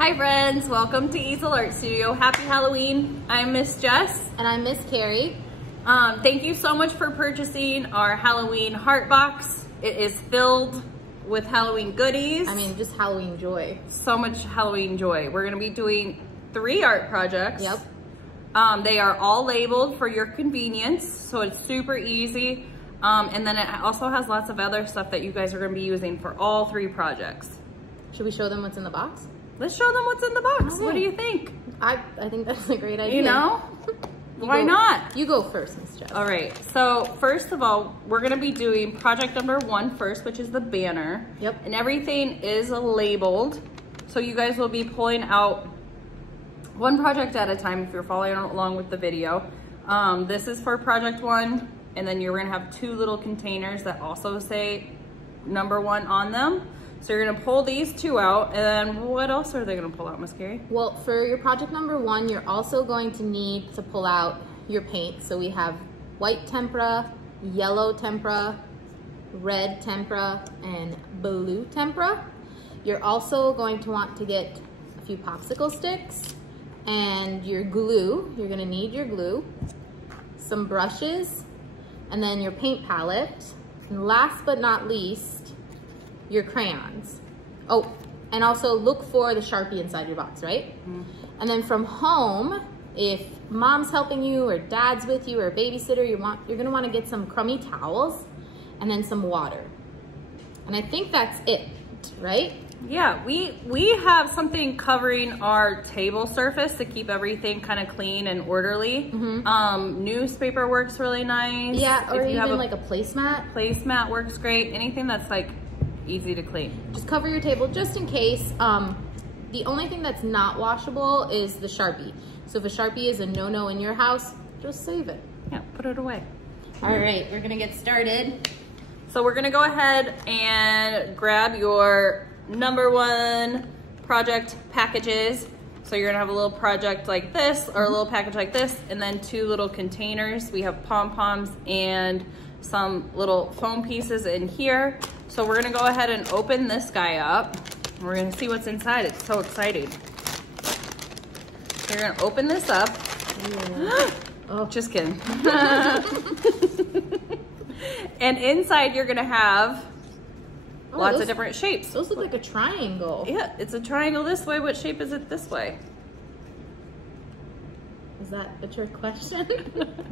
Hi friends, welcome to Easel Art Studio. Happy Halloween. I'm Miss Jess. And I'm Miss Carrie. Thank you so much for purchasing our Halloween heart box. It is filled with Halloween goodies. I mean, just Halloween joy. So much Halloween joy. We're gonna be doing 3 art projects. Yep. They are all labeled for your convenience, so it's super easy. And then it also has lots of other stuff that you guys are gonna be using for all 3 projects. Should we show them what's in the box? Let's show them what's in the box. Okay. What do you think? I think that's a great idea. You know? Why not? You go first, Miss Jess. All right, so first of all, we're gonna be doing project number 1 first, which is the banner. Yep. And everything is labeled. So you guys will be pulling out 1 project at a time if you're following along with the video. This is for project 1, and then you're gonna have 2 little containers that also say number 1 on them. So you're gonna pull these 2 out, and then what else are they gonna pull out, Miss Carrie? Well, for your project number 1, you're also going to need to pull out your paint. So we have white tempera, yellow tempera, red tempera, and blue tempera. You're also going to want to get a few popsicle sticks and your glue. You're gonna need your glue, some brushes, and then your paint palette. And last but not least, your crayons. Oh, and also look for the Sharpie inside your box, right? Mm-hmm. And then from home, if mom's helping you or dad's with you or a babysitter, you're gonna wanna get some crummy towels and then some water. And I think that's it, right? Yeah, we have something covering our table surface to keep everything kind of clean and orderly. Mm-hmm. Newspaper works really nice. Yeah, or if you even have like a placemat. Placemat works great. Anything that's like easy to clean. Just cover your table just in case. The only thing that's not washable is the Sharpie. So if a Sharpie is a no-no in your house, just save it. Yeah, put it away. All right, we're gonna get started. So we're gonna go ahead and grab your number 1 project packages. So you're gonna have a little project like this or a little package like this, and then 2 little containers. We have pom-poms and some little foam pieces in here. So we're gonna go ahead and open this guy up. We're gonna see what's inside. It's so exciting. So you're gonna open this up. Oh, just kidding. And inside you're gonna have lots of different shapes. Those look like a triangle. Yeah, it's a triangle this way. What shape is it this way? Is that a trick question?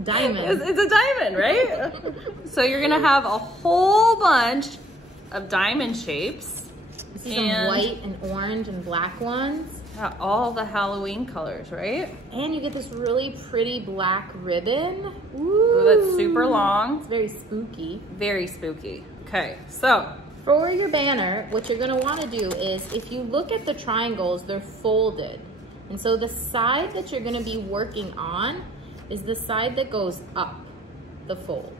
Diamond. It's a diamond, right? So you're gonna have a whole bunch of diamond shapes. This is some white and orange and black ones. Yeah, all the Halloween colors, right? And you get this really pretty black ribbon. Ooh, that's super long. It's very spooky. Very spooky. Okay, so for your banner, what you're gonna wanna do is, if you look at the triangles, they're folded. And so the side that you're gonna be working on is the side that goes up the fold.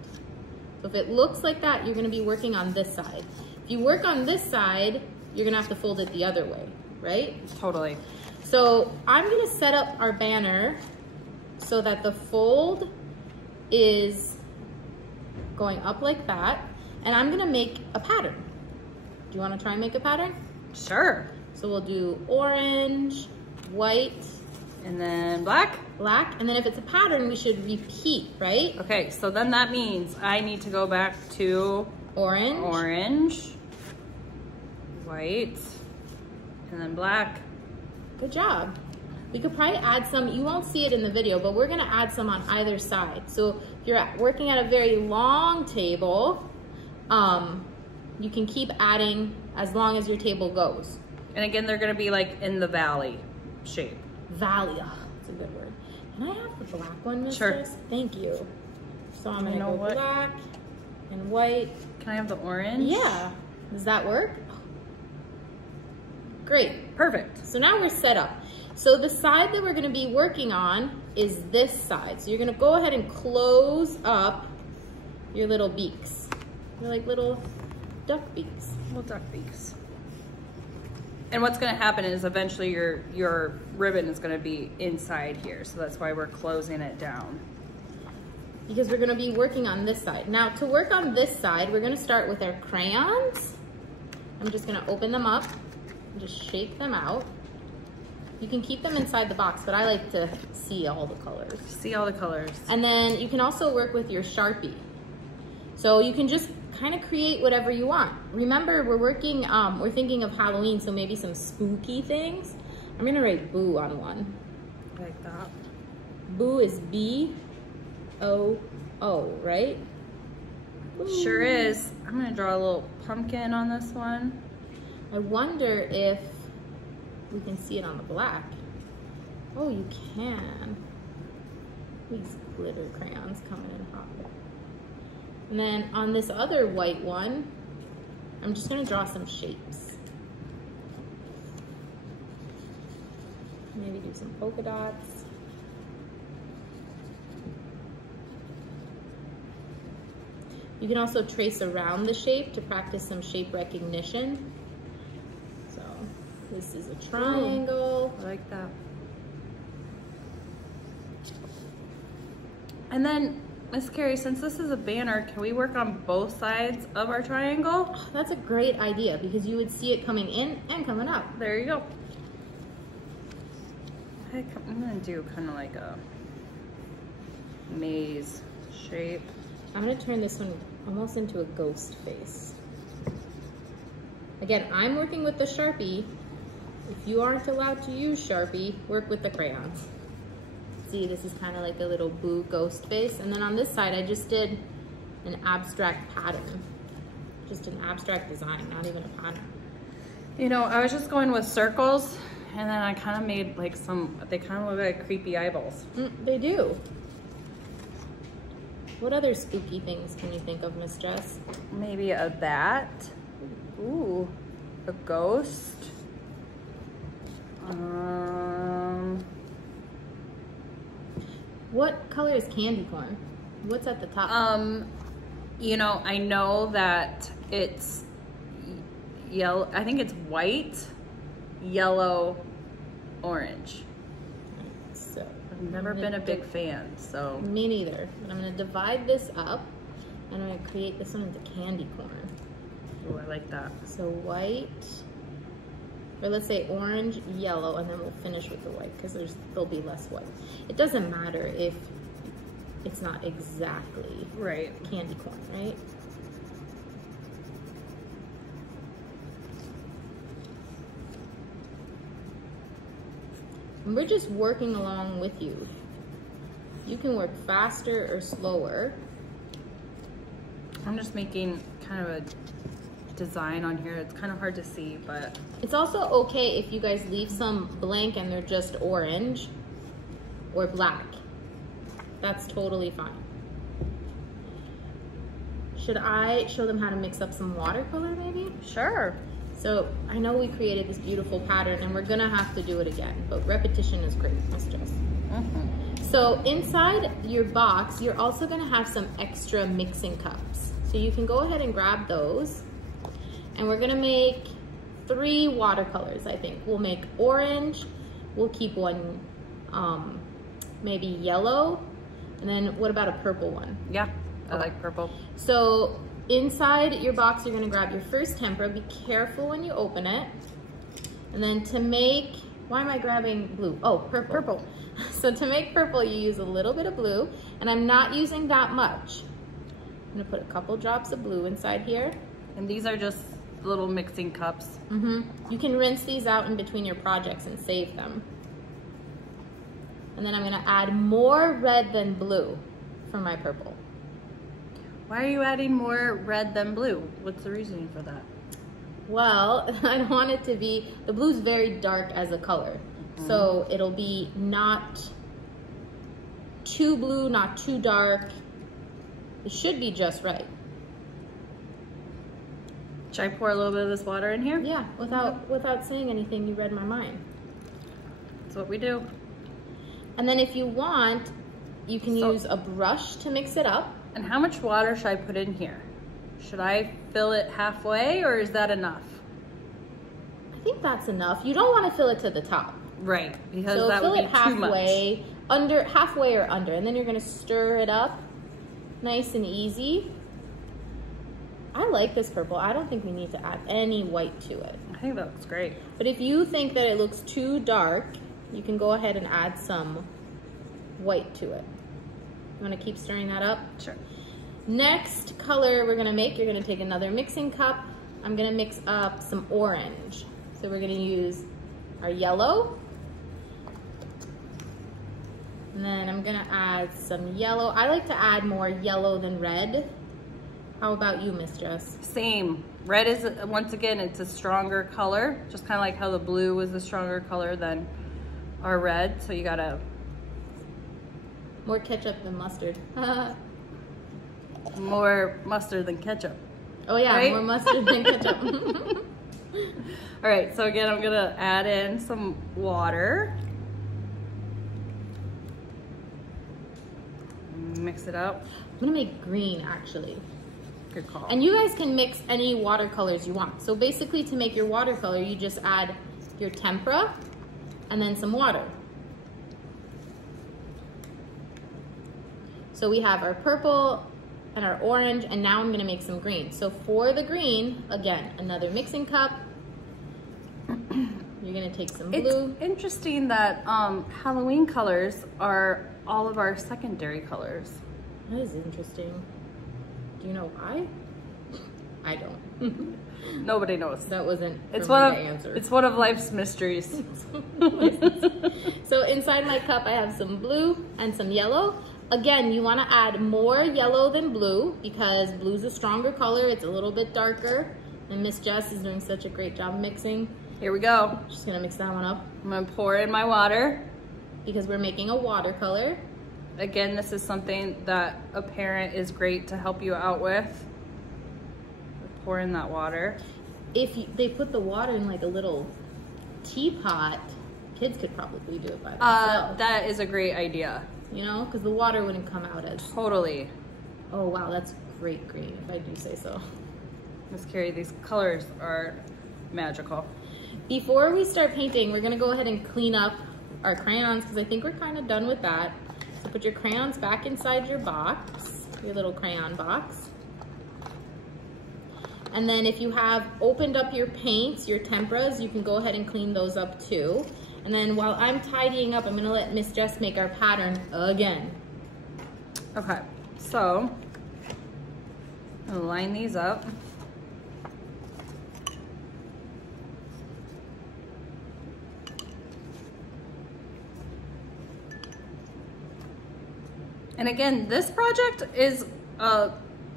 So if it looks like that, you're gonna be working on this side. If you work on this side, you're gonna have to fold it the other way, right? Totally. So I'm gonna set up our banner so that the fold is going up like that, and I'm gonna make a pattern. Do you wanna try and make a pattern? Sure. So we'll do orange, white, and then black. Black, and then if it's a pattern, we should repeat, right? Okay, so then that means I need to go back to orange, white, and then black. Good job. We could probably add some, you won't see it in the video, but we're gonna add some on either side. So if you're working at a very long table, you can keep adding as long as your table goes. And again, they're gonna be like in the valley shape. Valley, oh, that's a good word. Can I have the black one, Mistress? Sure. Thank you. So I'm gonna go what? black and white. Can I have the orange? Yeah. Does that work? Great. Perfect. So now we're set up. So the side that we're gonna be working on is this side. So you're gonna go ahead and close up your little beaks. They're like little duck beaks. Little duck beaks. And what's gonna happen is eventually your ribbon is gonna be inside here. So that's why we're closing it down. Because we're gonna be working on this side. Now to work on this side, we're gonna start with our crayons. I'm just gonna open them up and just shake them out. You can keep them inside the box, but I like to see all the colors. See all the colors. And then you can also work with your Sharpie. So you can just kind of create whatever you want. Remember, we're thinking of Halloween, so maybe some spooky things. I'm gonna write boo on one. Like that. Boo is B-O-O, right? Boo. Sure is. I'm gonna draw a little pumpkin on this one. I wonder if we can see it on the black. Oh, you can. These glitter crayons coming in hot. And then on this other white one, I'm just gonna draw some shapes. Maybe do some polka dots. You can also trace around the shape to practice some shape recognition. So this is a triangle. I like that. And then, Miss Carrie, since this is a banner, can we work on both sides of our triangle? Oh, that's a great idea because you would see it coming in and coming up. There you go. I'm gonna do kind of like a maze shape. I'm gonna turn this one almost into a ghost face. Again, I'm working with the Sharpie. If you aren't allowed to use Sharpie, work with the crayons. See, this is kind of like a little boo ghost face. And then on this side, I just did an abstract pattern. Just an abstract design, not even a pattern. You know, I was just going with circles, and then I kind of made like they kind of look like creepy eyeballs. They do. What other spooky things can you think of, Miss Jess? Maybe a bat. Ooh, a ghost. What color is candy corn? What's at the top? You know, I know that it's yellow. I think it's white, yellow, orange. So I've never been a big fan, so. Me neither. But I'm gonna divide this up and I'm gonna create this one into candy corn. Oh, I like that. So white, or let's say orange, yellow, and then we'll finish with the white because there'll be less white. It doesn't matter if it's not exactly right candy corn, right? And we're just working along with you. You can work faster or slower. I'm just making kind of a design on here. It's kind of hard to see, but it's also okay if you guys leave some blank and they're just orange or black. That's totally fine. Should I show them how to mix up some watercolor maybe? Sure. So I know we created this beautiful pattern and we're gonna have to do it again, but repetition is great, Miss Jess. So inside your box, you're also gonna have some extra mixing cups. So you can go ahead and grab those. And we're gonna make 3 watercolors, I think. We'll make orange, we'll keep one maybe yellow, and then what about a purple one? Yeah, I like purple. So inside your box, you're gonna grab your first tempera. Be careful when you open it. And then to make, why am I grabbing blue? Oh, purple. Purple. So to make purple, you use a little bit of blue, and I'm not using that much. I'm gonna put a couple drops of blue inside here. And these are just little mixing cups. You can rinse these out in between your projects and save them. And then I'm gonna add more red than blue for my purple. Why are you adding more red than blue? What's the reasoning for that? Well, I want it to be, the blue's very dark as a color. So it'll be not too blue, not too dark. It should be just right. Should I pour a little bit of this water in here? Yeah, without saying anything, you read my mind. That's what we do. And then if you want, you can use a brush to mix it up. And how much water should I put in here? Should I fill it halfway, or is that enough? I think that's enough. You don't want to fill it to the top. Right, because So that fill would be it halfway, too much. halfway or under, and then you're gonna stir it up nice and easy. I like this purple. I don't think we need to add any white to it. I think that looks great. But if you think that it looks too dark, you can go ahead and add some white to it. You want to keep stirring that up? Sure. Next color we're gonna make, you're gonna take another mixing cup. I'm gonna mix up some orange. So we're gonna use our yellow. And then I'm gonna add some yellow. I like to add more yellow than red. How about you, Miss Jess? Same. Red is, once again, it's a stronger color, just kind of like how the blue was a stronger color than our red. So you gotta... More ketchup than mustard. More mustard than ketchup. Oh yeah, right? More mustard than ketchup. All right, so again, I'm gonna add in some water. Mix it up. I'm gonna make green, actually. Good call. And you guys can mix any watercolors you want. So basically, to make your watercolor, you just add your tempera and then some water. So we have our purple and our orange, and now I'm gonna make some green. So for the green, again, another mixing cup. You're gonna take some blue. It's interesting that Halloween colors are all of our secondary colors. That is interesting. Do you know why? I don't. Nobody knows. That wasn't It's for me one to of answer. it's one of life's mysteries. So inside my cup, I have some blue and some yellow. Again, you want to add more yellow than blue because blue's a stronger color. It's a little bit darker. And Miss Jess is doing such a great job mixing. Here we go. Just gonna mix that one up I'm gonna pour in my water. because we're making a watercolor. Again, this is something that a parent is great to help you out with. Pour in that water. If they put the water in like a little teapot, kids could probably do it by themselves. That is a great idea. You know, because the water wouldn't come out as... Totally. Oh wow, that's great green, if I do say so. Miss Carrie, these colors are magical. Before we start painting, we're gonna go ahead and clean up our crayons because I think we're kind of done with that. So put your crayons back inside your box, your little crayon box. And then if you have opened up your paints, your temperas, you can go ahead and clean those up too. And then while I'm tidying up, I'm gonna let Miss Jess make our pattern again. Okay, so I'm gonna line these up. And again, this project is,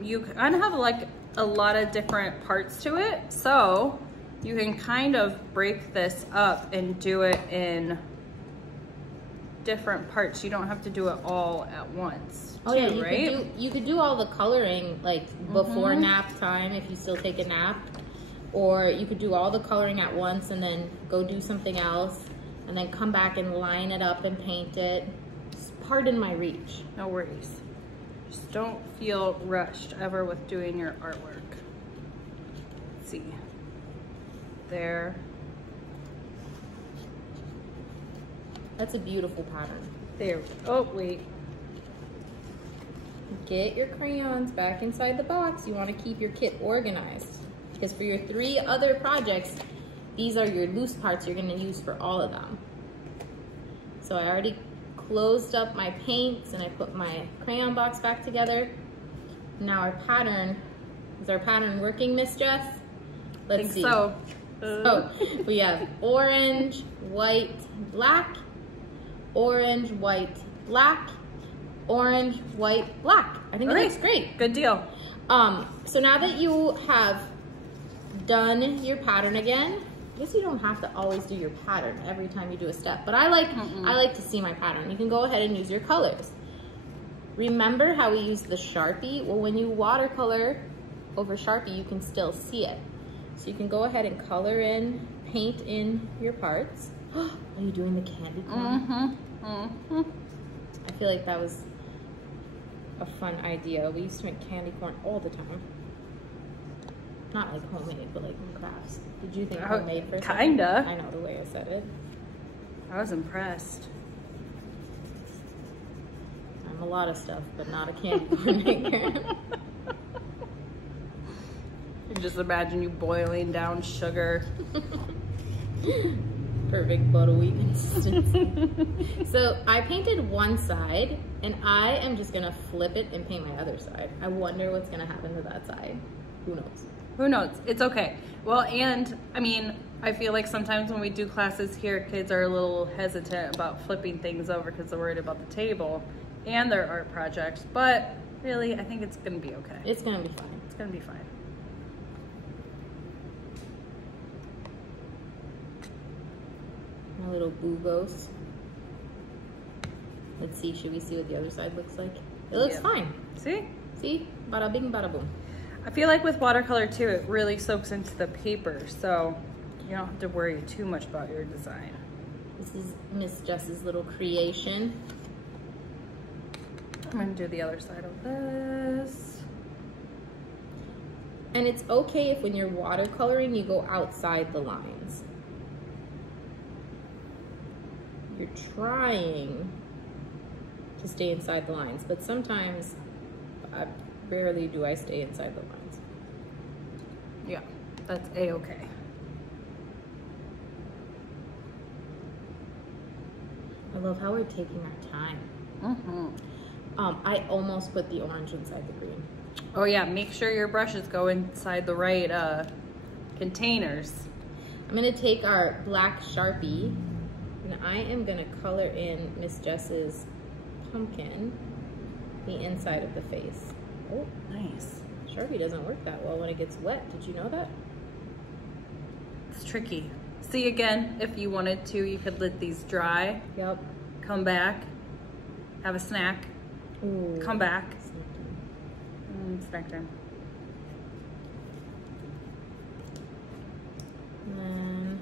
you kind of have like a lot of different parts to it. So you can kind of break this up and do it in different parts. You don't have to do it all at once. Oh too, yeah, right? you could do all the coloring like before nap time if you still take a nap. Or you could do all the coloring at once and then go do something else and then come back and line it up and paint it. Pardon my reach. No worries. Just don't feel rushed ever with doing your artwork. Let's see. There. That's a beautiful pattern. There. Oh, wait. Get your crayons back inside the box. You want to keep your kit organized. Because for your 3 other projects, these are your loose parts you're going to use for all of them. So I already closed up my paints and I put my crayon box back together. Now our pattern, is our pattern working, Miss Jess? Let's see. So. So we have orange, white, black, orange, white, black, orange, white, black. I think it looks great. Good deal. So now that you have done your pattern again, I guess you don't have to always do your pattern every time you do a step, but I like to see my pattern. You can go ahead and use your colors. Remember how we use the Sharpie? Well, when you watercolor over Sharpie, you can still see it. So you can go ahead and color in, paint in your parts. Are you doing the candy corn? I feel like that was a fun idea. We used to make candy corn all the time. Not like homemade, but like in crafts. Did you think homemade for a second? Kinda. I know the way I said it. I was impressed. I'm a lot of stuff, but not a candy corn maker. You can just imagine you boiling down sugar. perfect buttery consistency. So I painted one side, and I am just gonna flip it and paint my other side. I wonder what's gonna happen to that side. Who knows? Who knows? It's okay. Well, and I mean, I feel like sometimes when we do classes here, kids are a little hesitant about flipping things over because they're worried about the table and their art projects. But really, I think it's gonna be okay. It's gonna be fine. It's gonna be fine. My little boo ghost. Let's see, should we see what the other side looks like? It looks fine. See? See? Bada bing, bada boom. I feel like with watercolor too, it really soaks into the paper, so you don't have to worry too much about your design. This is Miss Jess's little creation. I'm gonna do the other side of this. And it's okay if when you're watercoloring, you go outside the lines. You're trying to stay inside the lines, but sometimes, rarely do I stay inside the lines. Yeah, that's a-okay. I love how we're taking our time. I almost put the orange inside the green. Oh yeah, make sure your brushes go inside the right containers. I'm gonna take our black Sharpie, and I am gonna color in Miss Jess's pumpkin, the inside of the face. Oh, Nice. Sharpie doesn't work that well when it gets wet. Did you know that? It's tricky. See, again, if you wanted to, you could let these dry, Yep. come back, have a snack, Ooh. come back. Snack time. And then,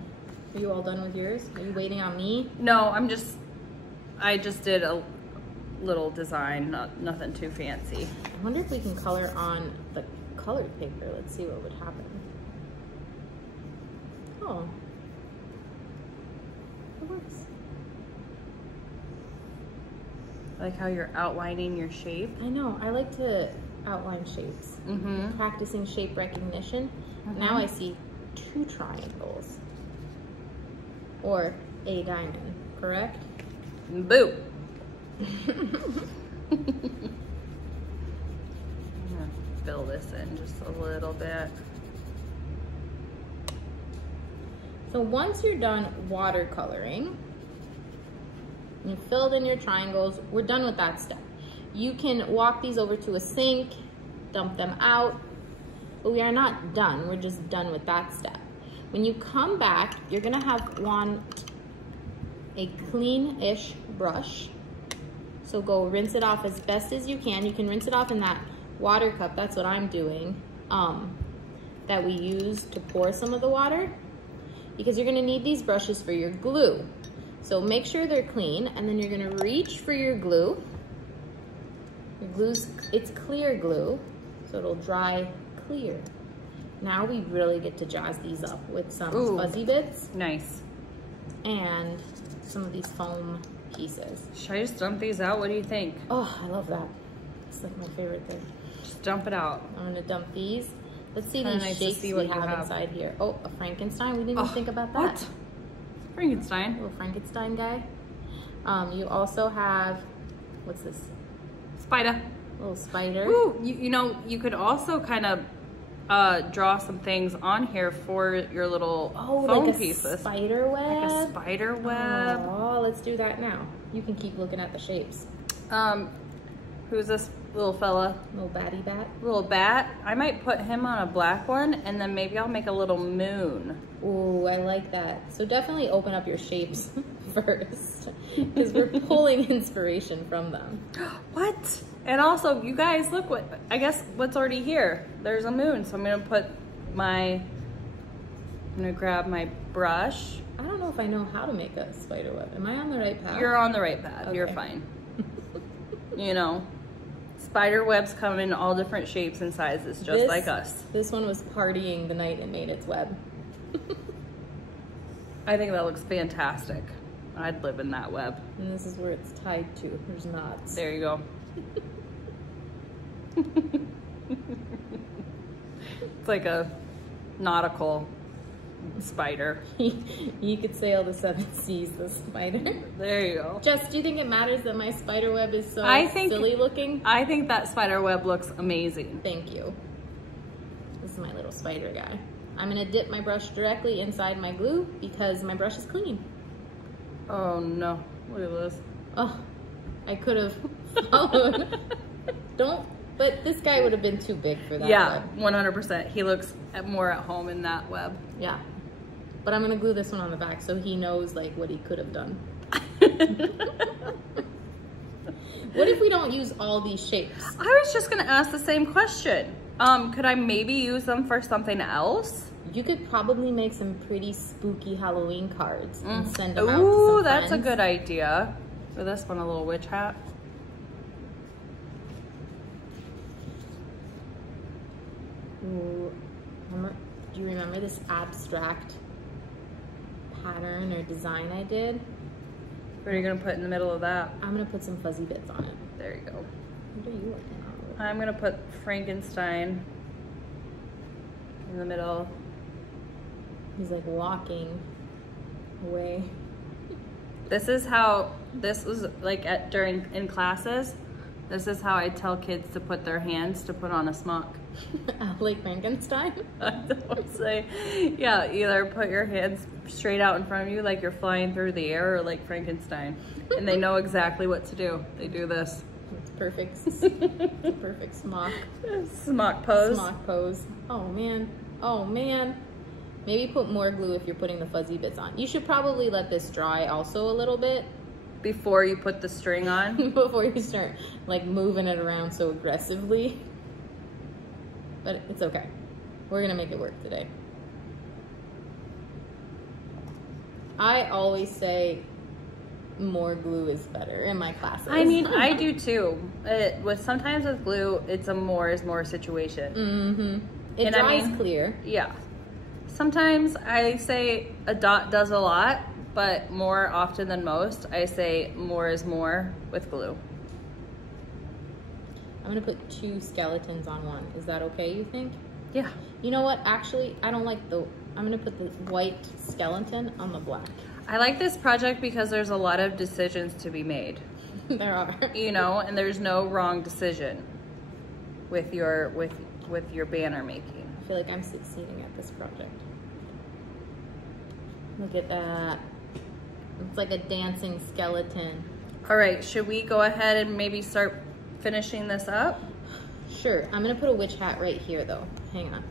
are you all done with yours? Are you waiting on me? No, I just did a little design, nothing too fancy. I wonder if we can color on the colored paper. Let's see what would happen. Oh. It works. I like how you're outlining your shape. I know. I like to outline shapes. Practicing shape recognition. Now I see 2 triangles. Or a diamond, correct? Boo! I'm gonna fill this in just a little bit. So once you're done watercoloring, you filled in your triangles, we're done with that step. You can walk these over to a sink, dump them out, but we are not done. We're just done with that step. When you come back, you're gonna want a clean-ish brush. So go rinse it off as best as you can. You can rinse it off in that water cup, that's what I'm doing, that we use to pour some of the water, because you're gonna need these brushes for your glue. So make sure they're clean, and then you're gonna reach for your glue. Your glue's, it's clear glue, so it'll dry clear. Now we really get to jazz these up with some fuzzy bits. Nice. And some of these foam pieces. Should I just dump these out? What do you think? Oh, I love that. It's like my favorite thing. Just dump it out. I'm gonna dump these. Let's see Kinda these nice to shapes see we what you have have. inside here. Oh, a Frankenstein. We didn't even think about that. What? Frankenstein. Little Frankenstein guy. You also have, what's this? Spider. Little spider. Ooh, you know, you could also kind of draw some things on here for your little foam like a pieces. spider web. Like a spider web. Oh, let's do that now. You can keep looking at the shapes. Who's this little fella? Little batty bat. Little bat. I might put him on a black one, and then maybe I'll make a little moon. Ooh, I like that. So definitely open up your shapes first, because we're pulling inspiration from them. What? And also, you guys, look what, I guess what's already here. There's a moon, so I'm gonna grab my brush. I don't know if I know how to make a spider web. Am I on the right path? You're on the right path. Okay. You're fine. You know, spider webs come in all different shapes and sizes, just like us. This one was partying the night it made its web. I think that looks fantastic. I'd live in that web. And this is where it's tied to. There's knots. There you go. It's like a nautical spider. You could sail the 7 seas, the spider. There you go. Jess, do you think it matters that my spider web is so silly looking? I think that spider web looks amazing. Thank you. This is my little spider guy. I'm gonna dip my brush directly inside my glue because my brush is clean. Oh no, look at this. Oh, I could have followed. But this guy would have been too big for that Yeah, web. 100%. He looks more at home in that web. Yeah. But I'm gonna glue this one on the back so he knows like what he could have done. What if we don't use all these shapes? I was just gonna ask the same question. Could I maybe use them for something else? You could probably make some pretty spooky Halloween cards and send them out to Ooh, some that's friends. a good idea. For this one, a little witch hat. Ooh, do you remember this abstract pattern or design I did? What are you gonna put in the middle of that? I'm gonna put some fuzzy bits on it. There you go. What are you looking at? I'm gonna put Frankenstein in the middle. He's like walking away. This is how, this was like in classes, this is how I tell kids to put their hands to put on a smock. Like Frankenstein? I don't say, yeah, either put your hands straight out in front of you like you're flying through the air or like Frankenstein. And they know exactly what to do. They do this. It's perfect. It's a perfect smock. Smock pose. Smock pose. Oh man. Oh man. Maybe put more glue if you're putting the fuzzy bits on. You should probably let this dry also a little bit. Before you put the string on? Before you start like moving it around so aggressively. But it's okay. We're gonna make it work today. I always say more glue is better in my classes. I mean, I do too. Sometimes with glue, it's a more is more situation. Mm-hmm. It And dries I mean, clear. Yeah. Sometimes I say a dot does a lot, but more often than most, I say more is more with glue. I'm gonna put 2 skeletons on one. Is that okay, you think? Yeah. You know what? Actually, I don't like I'm gonna put the white skeleton on the black. I like this project because there's a lot of decisions to be made. There are. You know, and there's no wrong decision with your banner making. I feel like I'm succeeding at this project. Look at that. It's like a dancing skeleton. All right, should we go ahead and maybe start finishing this up? Sure. I'm gonna put a witch hat right here though. Hang on.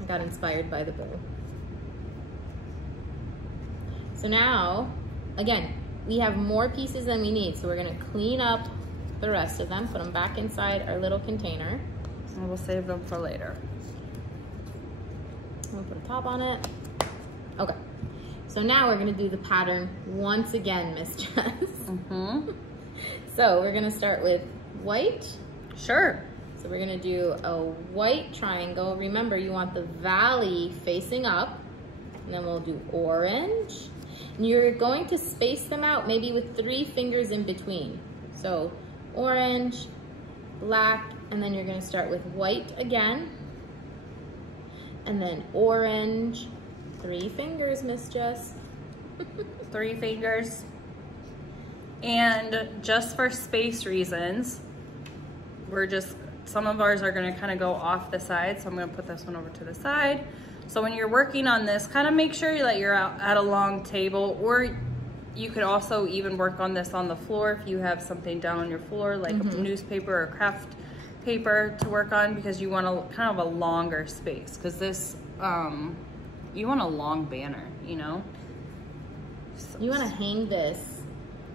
I got inspired by the bow. So now, again, we have more pieces than we need, so we're gonna clean up the rest of them, put them back inside our little container. And we'll save them for later. I'm gonna put a top on it. Okay. So now we're gonna do the pattern once again, Miss Jess. Mm-hmm. So we're gonna start with white. Sure. So we're gonna do a white triangle. Remember, you want the valley facing up. And then we'll do orange. And you're going to space them out maybe with 3 fingers in between. So orange, black, and then you're gonna start with white again. And then orange, 3 fingers, Miss Jess. 3 fingers. And just for space reasons, some of ours are gonna kind of go off the side. So I'm gonna put this one over to the side. So when you're working on this, kind of make sure that you're out at a long table, or you could also even work on this on the floor if you have something down on your floor, like a newspaper or craft paper to work on, because you want a kind of a longer space, because this, you want a long banner, you know? So, You want to hang this,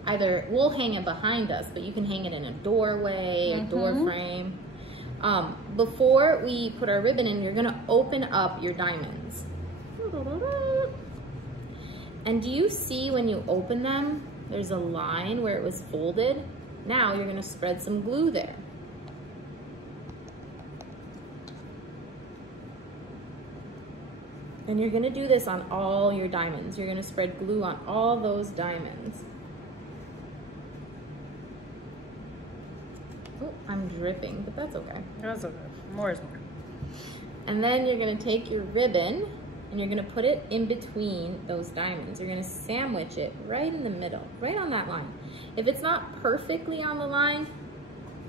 either we'll hang it behind us, but you can hang it in a doorway, a door frame. Before we put our ribbon in, you're gonna open up your diamonds. And do you see when you open them, there's a line where it was folded? Now you're gonna spread some glue there. And you're gonna do this on all your diamonds. You're gonna spread glue on all those diamonds. Oh, I'm dripping, but that's okay. that's okay. More is more. And then you're gonna take your ribbon and you're gonna put it in between those diamonds. You're gonna sandwich it right in the middle, right on that line. If it's not perfectly on the line,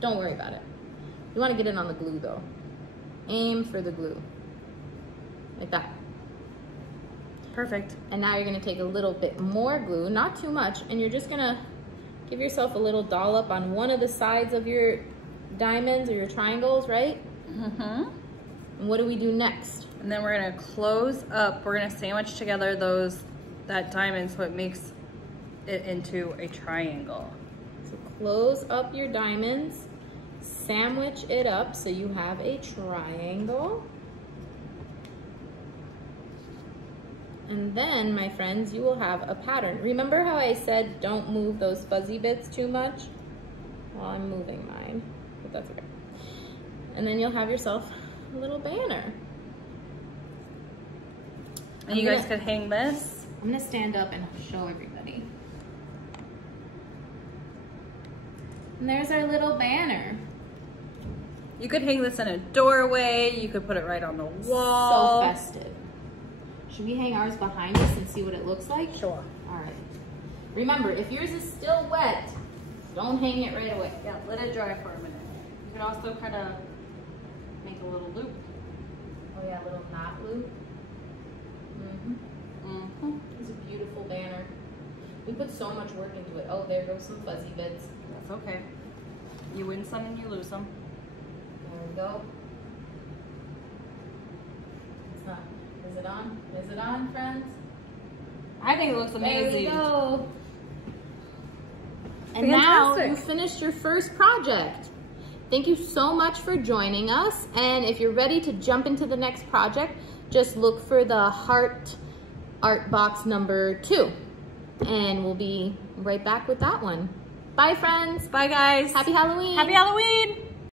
don't worry about it. You wanna get it on the glue though. Aim for the glue, like that. Perfect. And now you're gonna take a little bit more glue, not too much, and you're just gonna give yourself a little dollop on one of the sides of your diamonds or your triangles, right? Mm-hmm. And what do we do next? And then we're gonna close up, we're gonna sandwich together that diamond so it makes it into a triangle. So close up your diamonds, sandwich it up so you have a triangle. And then, my friends, you will have a pattern. Remember how I said don't move those fuzzy bits too much? Well, I'm moving mine, but that's okay. And then you'll have yourself a little banner. And you guys could hang this. I'm gonna stand up and show everybody. And there's our little banner. You could hang this in a doorway. You could put it right on the wall. So festive. Should we hang ours behind us and see what it looks like? Sure. All right. Remember, if yours is still wet, don't hang it right away. Yeah, let it dry for a minute. You can also kind of make a little loop. Oh yeah, a little knot loop. It's a beautiful banner. We put so much work into it. Oh, there goes some fuzzy bits. That's okay. You win some and you lose some. There we go. It's not. Is it on? Is it on, friends? I think it looks amazing. There we go. And now you finished your first project. Thank you so much for joining us. And if you're ready to jump into the next project, just look for the heart art box number 2. And we'll be right back with that one. Bye, friends. Bye, guys. Happy Halloween. Happy Halloween.